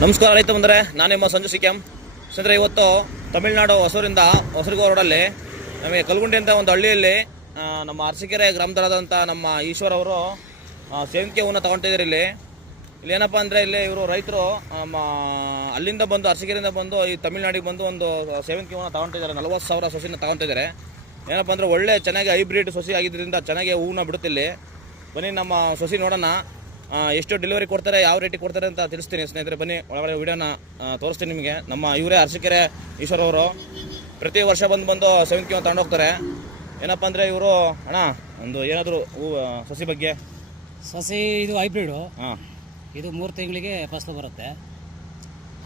ನಮಸ್ಕಾರ ರೈತ ಬಂದರೆ, ನಾನು ನಿಮ್ಮ ಸಂಜು ಕೆಂ ಸ್ನೇಹಿತರೆ, ಇವತ್ತು ತಮಿಳುನಾಡು ಹೊಸೂರಿಂದ ಹೊಸರಿಗೋ ರೋಡಲ್ಲಿ ನಮಗೆ ಕಲ್ಗುಂಡಿ ಅಂತ ಒಂದು ಹಳ್ಳಿಯಲ್ಲಿ ನಮ್ಮ ಅರಸೀಕೆರೆ ಗ್ರಾಮದರಾದಂಥ ನಮ್ಮ ಈಶ್ವರ್ ಅವರು ಸೇವಿಕೆ ಹೂವನ್ನು ತಗೊಳ್ತಿದ್ದಾರೆ ಇಲ್ಲಿ. ಇಲ್ಲಿ ಏನಪ್ಪ ಅಂದರೆ ಇಲ್ಲಿ ಇವರು ರೈತರು ಅಲ್ಲಿಂದ ಬಂದು, ಅರಸೀಕೆರೆಯಿಂದ ಬಂದು, ಈ ತಮಿಳುನಾಡಿಗೆ ಬಂದು ಒಂದು ಸೇವಂತಿಗೆ ಹೂವನ್ನ ತಗೊಂಡಿದ್ದಾರೆ ನಲ್ವತ್ತು ಸಾವಿರ ಸೊಸಿನ ತಗೊಳ್ತಿದ್ದಾರೆ ಏನಪ್ಪ ಅಂದರೆ ಒಳ್ಳೆ ಚೆನ್ನಾಗಿ ಹೈಬ್ರಿಡ್ ಸೊಸಿ ಆಗಿದ್ದರಿಂದ ಚೆನ್ನಾಗಿ ಹೂವನ್ನ ಬಿಡುತ್ತಿಲ್ಲಿ ಬನ್ನಿ ನಮ್ಮ ಸೊಸಿ ನೋಡೋಣ. ಎಷ್ಟು ಡೆಲಿವರಿ ಕೊಡ್ತಾರೆ ಯಾವ ರೇಟಿಗೆ ಕೊಡ್ತಾರೆ ಅಂತ ತಿಳಿಸ್ತೀನಿ ಸ್ನೇಹಿತರೆ. ಬನ್ನಿ ಒಳಗಡೆ ವಿಡಿಯೋನ ತೋರಿಸ್ತೀನಿ ನಿಮಗೆ. ನಮ್ಮ ಇವರೇ ಅರಸಿಕೆರೆ ಈಶ್ವರ ಅವರು. ಪ್ರತಿ ವರ್ಷ ಬಂದು ಬಂದು ಸೇವಂತಿಗೆ ತಗೊಂಡು ಹೋಗ್ತಾರೆ. ಏನಪ್ಪ ಅಂದರೆ ಇವರು ಅಣ್ಣ ಒಂದು ಏನಾದರೂ ಹೂ ಸಸಿ ಬಗ್ಗೆ? ಸಸಿ ಇದು ಹೈಬ್ರಿಡು ಹಾಂ. ಇದು ಮೂರು ತಿಂಗಳಿಗೆ ಫಸ್ಲು ಬರುತ್ತೆ.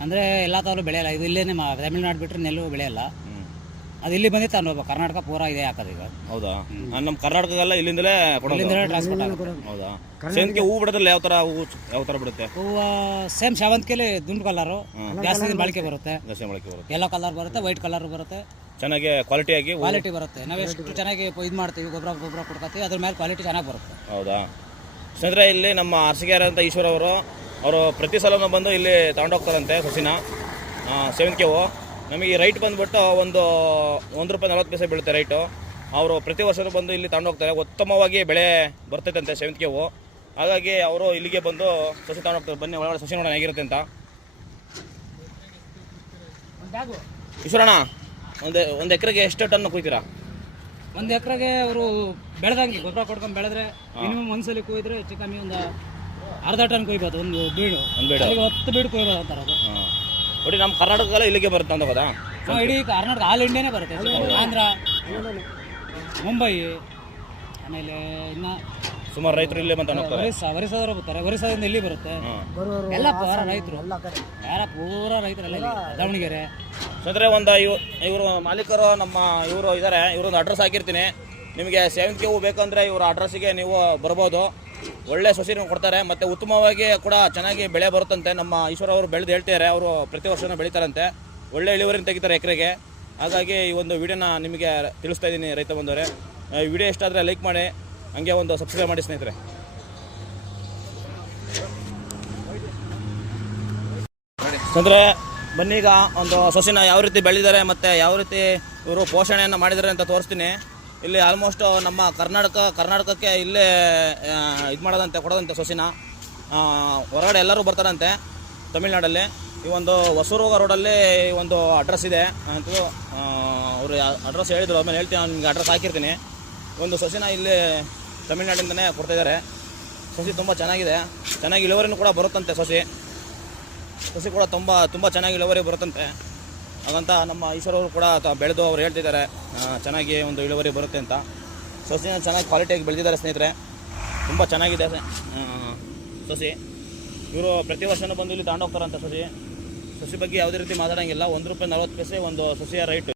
ಅಂದರೆ ಎಲ್ಲ ಥರ ಬೆಳೆಯಲ್ಲ. ಇದು ಇಲ್ಲೇ ನಿಮ್ಮ ತಮಿಳ್ನಾಡು ಬಿಟ್ಟರೆ ನೆಲ್ಲು ಬೆಳೆಯಲ್ಲ. ಅದು ಇಲ್ಲಿ ಬಂದಿತ್ತು ಅನ್ನೋ ಕರ್ನಾಟಕ ಪೂರ ಇದೆ ಹಾಕೋದು ಈಗ. ಹೌದಾ? ನಮ್ಮ ಕರ್ನಾಟಕದಲ್ಲ ಇಲ್ಲಿಂದಲೇ ಕೊಡೋದು. ಇಲ್ಲಿಂದ ಟ್ರಾನ್ಸ್ಪೋರ್ಟ್ ಆಗುತ್ತೆ. ಹೌದಾ? ಸೇವಂತಿಗೆ ಹೂ ಬಿಡೋದ್ರಲ್ಲಿ ಯಾವ ಥರ ಹೂ ಯಾವ ಥರ ಬಿಡುತ್ತೆ? ಹೂವು ಸೇಮ್ ಶಾವಂತಿಗೆಲಿ ದುಂಡು ಕಲರು ಜಾಸ್ತಿ ಬಾಳಿಕೆ ಬರುತ್ತೆ. ದಶೆ ಮೊಳಕೆ ಬರುತ್ತೆ. ಯೆಲ್ಲೋ ಕಲರ್ ಬರುತ್ತೆ ವೈಟ್ ಕಲರ್ ಬರುತ್ತೆ. ಚೆನ್ನಾಗಿ ಕ್ವಾಲಿಟಿಯಾಗಿ ಕ್ವಾಲಿಟಿ ಬರುತ್ತೆ. ನಾವು ಎಷ್ಟು ಚೆನ್ನಾಗಿ ಇದು ಮಾಡ್ತೀವಿ ಗೊಬ್ಬರ ಗೊಬ್ಬರ ಕೊಡ್ಕೊತೀವಿ ಅದ್ರ ಮೇಲೆ ಕ್ವಾಲಿಟಿ ಚೆನ್ನಾಗಿ ಬರುತ್ತೆ. ಹೌದಾ? ಸ್ನೇಹಿತರೆ ಇಲ್ಲಿ ನಮ್ಮ ಅರಸಿಗೆರೆ ಅಂತ ಈಶ್ವರ್ ಅವರು ಅವರು ಪ್ರತಿ ಸಲನೂ ಬಂದು ಇಲ್ಲಿ ತಗೊಂಡೋಗ್ತಾರಂತೆ ಸಸಿನ. ಆ, ಸೇವಂತಿಗೆ ಹೂವು. ನಮಗೆ ರೈಟ್ ಬಂದ್ಬಿಟ್ಟು ಒಂದು ಒಂದು ರೂಪಾಯಿ ನಲ್ವತ್ತು ಪೈಸೆ ಬೀಳುತ್ತೆ ರೈಟು ಅವರು ಪ್ರತಿ ವರ್ಷನೂ ಬಂದು ಇಲ್ಲಿ ತಗೊಂಡೋಗ್ತಾರೆ ಉತ್ತಮವಾಗಿ ಬೆಳೆ ಬರ್ತೈತಂತೆ ಸೇವಂತಿಗೆ ಹೂವು ಹಾಗಾಗಿ ಅವರು ಇಲ್ಲಿಗೆ ಬಂದು ಸಸಿ ತಗೊಂಡೋಗ್ತಾರೆ ಬನ್ನಿ ಒಳಗಡೆ ಸಸಿ ನೋಡೋಣ ಹೇಗಿರುತ್ತೆ ಅಂತ. ಈಶ್ವರಣ್ಣ ಒಂದು ಒಂದು ಎಕರೆಗೆ ಎಷ್ಟು ಟನ್ ಕುಯ್ತೀರಾ? ಒಂದು ಎಕರೆಗೆ ಅವರು ಬೆಳೆದಂಗೆ ಗೊಬ್ಬರ ಕೊಡ್ಕೊಂಡು ಬೆಳೆದ್ರೆ ಮಿನಿಮಮ್ ಒಂದ್ಸಲಿ ಕುಯ್ದ್ರೆ ಹೆಚ್ಚು ಕಮ್ಮಿ ಒಂದು ಅರ್ಧ ಟನ್ ಕೊಯ್ಬೋದು ಒಂದು ಬೀಡು. ಒಂದು ಬೀಡು. ಹತ್ತು ಬೀಡು ಕೊಯ್ಬೋದು ಅಂತಾರೆ ಅದು. ನೋಡಿ ನಮ್ಮ ಕರ್ನಾಟಕದಲ್ಲ ಇಲ್ಲಿಗೆ ಬರುತ್ತೆ ಅಂತ ಹೋದಾ ಸೊ ಇಡೀ ಕರ್ನಾಟಕ ಆಲ್ ಇಂಡಿಯಾನೇ ಬರುತ್ತೆ. ಆಂಧ್ರ ಮುಂಬೈ ಆಮೇಲೆ ಇನ್ನ ಸುಮಾರು ರೈತರು ಇಲ್ಲೇ ಬಂತ ವರಿಸ ಒರಿಸ್ಸಾದವರು ಬರ್ತಾರೆ. ಒರಿಸ್ಸಾದಿಂದ ಇಲ್ಲಿ ಬರುತ್ತೆ. ಎಲ್ಲ ಪೂರ ರೈತರು. ಯಾರ ಪೂರ ರೈತರೆಲ್ಲ. ದಾವಣಗೆರೆ. ಸ್ನೇಹಿತರೆ ಒಂದು ಇವ್ ಇವರು ಮಾಲೀಕರು ನಮ್ಮ ಇವರು ಇದ್ದಾರೆ ಇವರೊಂದು ಅಡ್ರೆಸ್ ಹಾಕಿರ್ತೀನಿ. ನಿಮಗೆ ಸೇವಂತಿಗೆ ಹೂವು ಬೇಕಂದರೆ ಇವರ ಅಡ್ರೆಸ್ಸಿಗೆ ನೀವು ಬರ್ಬೋದು. ಒಳ್ಳೆ ಸೊಸಿನ ಕೊಡ್ತಾರೆ, ಮತ್ತು ಉತ್ತಮವಾಗಿ ಕೂಡ ಚೆನ್ನಾಗಿ ಬೆಳೆ ಬರುತ್ತಂತೆ. ನಮ್ಮ ಈಶ್ವರ ಅವರು ಬೆಳೆದು ಹೇಳ್ತಾರೆ ಅವರು ಪ್ರತಿ ವರ್ಷನೂ ಬೆಳೀತಾರಂತೆ. ಒಳ್ಳೆ ಇಳುವರಿನ ತೆಗಿತಾರೆ ಎಕರೆಗೆ. ಹಾಗಾಗಿ ಈ ಒಂದು ವಿಡಿಯೋನ ನಿಮಗೆ ತಿಳಿಸ್ತಾ ಇದ್ದೀನಿ ರೈತ ಬಂದವರೇ ವಿಡಿಯೋ ಇಷ್ಟ ಆದರೆ ಲೈಕ್ ಮಾಡಿ, ಹಂಗೆ ಒಂದು ಸಬ್ಸ್ಕ್ರೈಬ್ ಮಾಡಿ ಸ್ನೇಹಿತರೆ, ಬನ್ನಿ ಈಗ ಒಂದು ಸೊಸಿನ ಯಾವ ರೀತಿ ಬೆಳೆದಿದ್ದಾರೆ, ಮತ್ತು ಯಾವ ರೀತಿ ಇವರು ಪೋಷಣೆಯನ್ನು ಮಾಡಿದ್ದಾರೆ ಅಂತ ತೋರಿಸ್ತೀನಿ. ಇಲ್ಲಿ ಆಲ್ಮೋಸ್ಟ್ ನಮ್ಮ ಕರ್ನಾಟಕ, ಕರ್ನಾಟಕಕ್ಕೆ ಇಲ್ಲೇ ಇದು ಮಾಡೋದಂತೆ, ಕೊಡೋದಂತೆ ಸೊಸಿನ. ಹೊರಗಡೆ ಎಲ್ಲರೂ ಬರ್ತಾರಂತೆ ತಮಿಳ್ನಾಡಲ್ಲಿ. ಈ ಒಂದು ಹೊಸೂರು ರೋಡಲ್ಲಿ ಈ ಒಂದು ಅಡ್ರೆಸ್ ಇದೆ. ಅಂತ ಅವರು ಅಡ್ರೆಸ್ ಹೇಳಿದರು. ಆಮೇಲೆ ಹೇಳ್ತೀನಿ ನಿಮಗೆ ಅಡ್ರೆಸ್ ಹಾಕಿರ್ತೀನಿ. ಒಂದು ಸೊಸಿನ ಇಲ್ಲಿ ತಮಿಳ್ನಾಡಿಂದನೇ ಕೊಡ್ತಾಯಿದ್ದಾರೆ ಸೊಸಿ ತುಂಬ ಚೆನ್ನಾಗಿದೆ. ಚೆನ್ನಾಗಿ ಇಳುವರಿನೂ ಕೂಡ ಬರುತ್ತಂತೆ ಸೊಸಿ. ಸೊಸಿ ಕೂಡ ತುಂಬ ತುಂಬ ಚೆನ್ನಾಗಿ ಇಳುವರಿ ಬರುತ್ತಂತೆ. ಹಾಗಂತ ನಮ್ಮ ಈಶ್ವರವರು ಕೂಡ ಬೆಳೆದು ಅವ್ರು ಹೇಳ್ತಿದ್ದಾರೆ ಚೆನ್ನಾಗಿ ಒಂದು ಇಳುವರಿ ಬರುತ್ತೆ ಅಂತ. ಸಸಿನ ಚೆನ್ನಾಗಿ ಕ್ವಾಲಿಟಿಯಾಗಿ ಬೆಳೆದಿದ್ದಾರೆ ಸ್ನೇಹಿತರೆ. ತುಂಬ ಚೆನ್ನಾಗಿದೆ ಸೊಸಿ ಸಸಿ. ಇವರು ಪ್ರತಿ ವರ್ಷವೂ ಬಂದು ಇಲ್ಲಿ ತಗೊಂಡೋಗ್ತಾರಂತ ಸಸಿ. ಸಸಿ ಬಗ್ಗೆ ಯಾವುದೇ ರೀತಿ ಮಾತಾಡೋಂಗಿಲ್ಲ. ಒಂದು ರೂಪಾಯಿ ನಲ್ವತ್ತು ಪೈಸೆ ಒಂದು ಸಸಿಯ ರೈಟ್